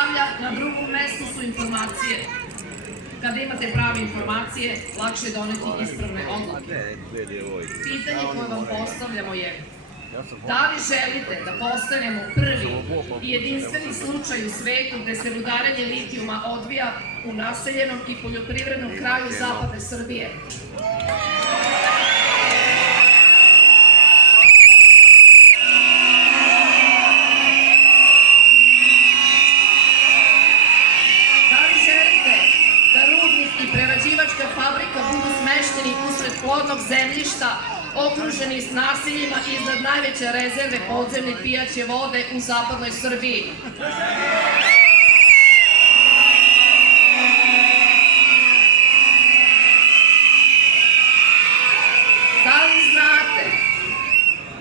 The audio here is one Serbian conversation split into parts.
stavlja, na drugom mestu su informacije. Kada imate prave informacije, lakše je doneti ispravne odluke. Pitanje koje vam postavljamo je: da li želite da postanemo prvi i jedinstveni slučaj u svetu gde se rudarenje litijuma odvija u naseljenom i poljoprivrednom kraju zapadne Srbije? Da li želite da rudnik i prerađivačka fabrika budu smešteni usred plodnog zemljišta, okruženi s naseljima iznad najveće rezerve podzemne pijaće vode u zapadnoj Srbiji? Da li znate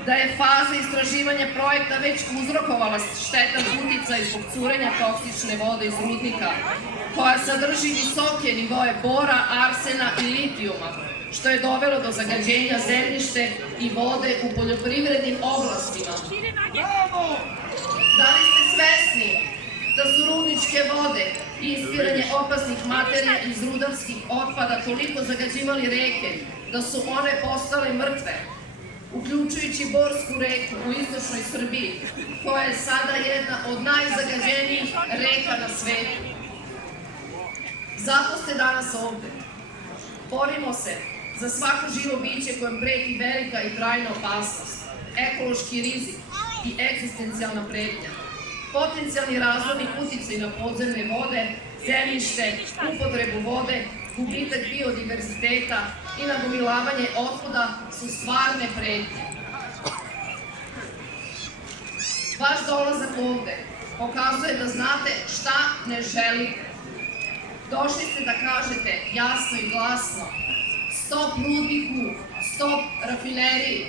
da je faza istraživanja projekta već uzrokovala štetan uticaj zbog curenja toksične vode iz rudnika, koja sadrži visoke nivoe bora, arsena i litijuma, što je dovelo do zagađenja zemljište i vode u poljoprivrednim oblastima? Da li ste svesni da su rudničke vode i ispiranje opasnih materija iz rudarskih otpada toliko zagađivali reke da su one postale mrtve, uključujući Borsku reku u istočnoj Srbiji, koja je sada jedna od najzagađenijih reka na svetu? Zato ste danas ovde. Borimo se za svako živo biće kojem preti velika i trajna opasnost, ekološki rizik i egzistencijalna pretnja, potencijalni razvojni uticaj na podzemne vode, zemljište, upotrebu vode, gubitak biodiverziteta i nagomilavanje otpada su stvarne pretnje. Vaš dolazak ovde pokazuje da znate šta ne želite. Došli ste da kažete jasno i glasno: stop rudniku, stop rafineriji.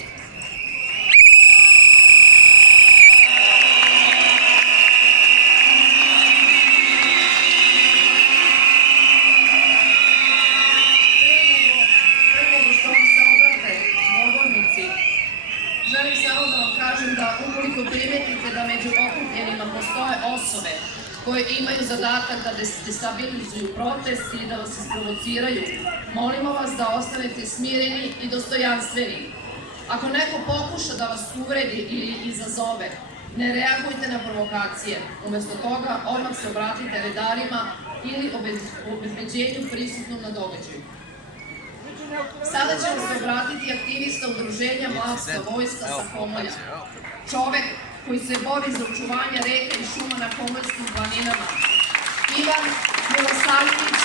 Pre nego što vam se obrate govornici, želim samo da vam kažem da ukoliko primetite da među okupljenima postoje osobe koje imaju zadatak da destabilizuju protest ili da vas isprovociraju, molimo vas da ostanete smireni i dostojanstveni. Ako neko pokuša da vas uvredi ili izazove, ne reagujte na provokacije. Umesto toga, odmah se obratite redarima ili obezbeđenju prisutnom na događaju. Sada će vam se obratiti aktivista udruženja Mlavska vojska sa Homolja. Čovek koji se bori za očuvanje reka i šuma na Homoljskim planinama. Ivan Milosavljević